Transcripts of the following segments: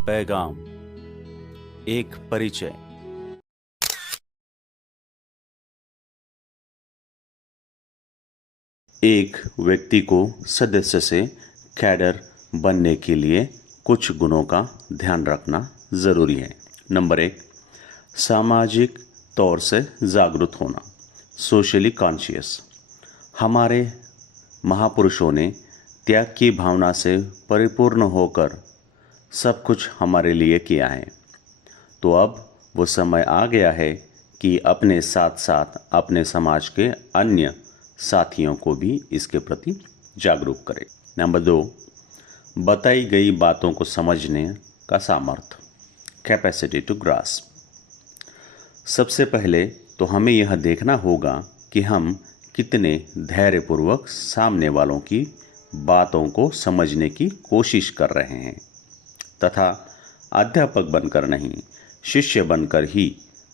पैगाम, एक परिचय। एक व्यक्ति को सदस्य से कैडर बनने के लिए कुछ गुणों का ध्यान रखना जरूरी है। नंबर 1, सामाजिक तौर से जागरूक होना, सोशली कॉन्शियस। हमारे महापुरुषों ने त्याग की भावना से परिपूर्ण होकर सब कुछ हमारे लिए किया है। तो अब वो समय आ गया है कि अपने साथ साथ अपने समाज के अन्य साथियों को भी इसके प्रति जागरूक करें। नंबर 2, बताई गई बातों को समझने का सामर्थ्य, कैपेसिटी टू ग्रास्प। सबसे पहले तो हमें यह देखना होगा कि हम कितने धैर्यपूर्वक सामने वालों की बातों को समझने की कोशिश कर रहे हैं, तथा अध्यापक बनकर नहीं, शिष्य बनकर ही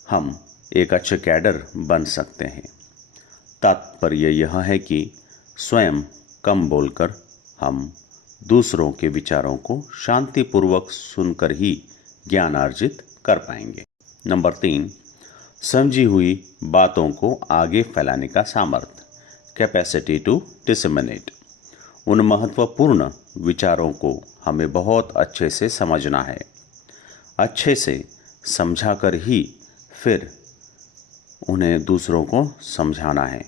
हम एक अच्छे कैडर बन सकते हैं। तात्पर्य यह है कि स्वयं कम बोलकर हम दूसरों के विचारों को शांतिपूर्वक सुनकर ही ज्ञान अर्जित कर पाएंगे। नंबर 3, समझी हुई बातों को आगे फैलाने का सामर्थ्य, कैपेसिटी टू डिसेमिनेट। उन महत्वपूर्ण विचारों को हमें बहुत अच्छे से समझना है, अच्छे से समझाकर ही फिर उन्हें दूसरों को समझाना है,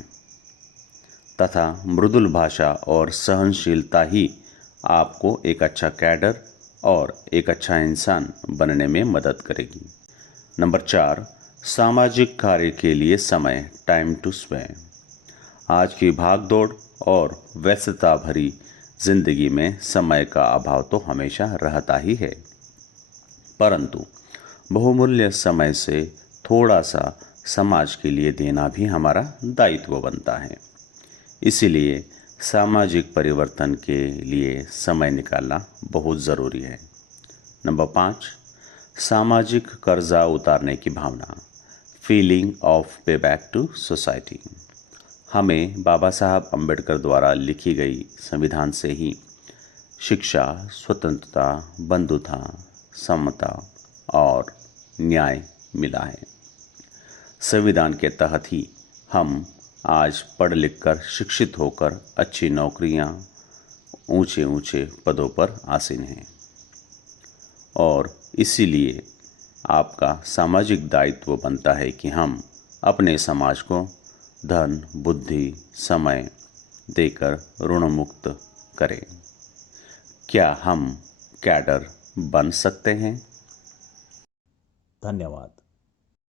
तथा मृदुल भाषा और सहनशीलता ही आपको एक अच्छा कैडर और एक अच्छा इंसान बनने में मदद करेगी। नंबर 4, सामाजिक कार्य के लिए समय, टाइम टू स्पेयर। आज की भागदौड़ और व्यस्तता भरी जिंदगी में समय का अभाव तो हमेशा रहता ही है, परंतु बहुमूल्य समय से थोड़ा सा समाज के लिए देना भी हमारा दायित्व बनता है। इसीलिए सामाजिक परिवर्तन के लिए समय निकालना बहुत ज़रूरी है। नंबर 5, सामाजिक कर्जा उतारने की भावना, फीलिंग ऑफ पे बैक टू सोसाइटी। हमें बाबा साहब अम्बेडकर द्वारा लिखी गई संविधान से ही शिक्षा, स्वतंत्रता, बंधुता, समता और न्याय मिला है। संविधान के तहत ही हम आज पढ़ लिख कर शिक्षित होकर अच्छी नौकरियां, ऊंचे ऊंचे पदों पर आसीन हैं। और इसीलिए आपका सामाजिक दायित्व बनता है कि हम अपने समाज को धन, बुद्धि, समय देकर ऋण मुक्त करें। क्या हम कैडर बन सकते हैं? धन्यवाद।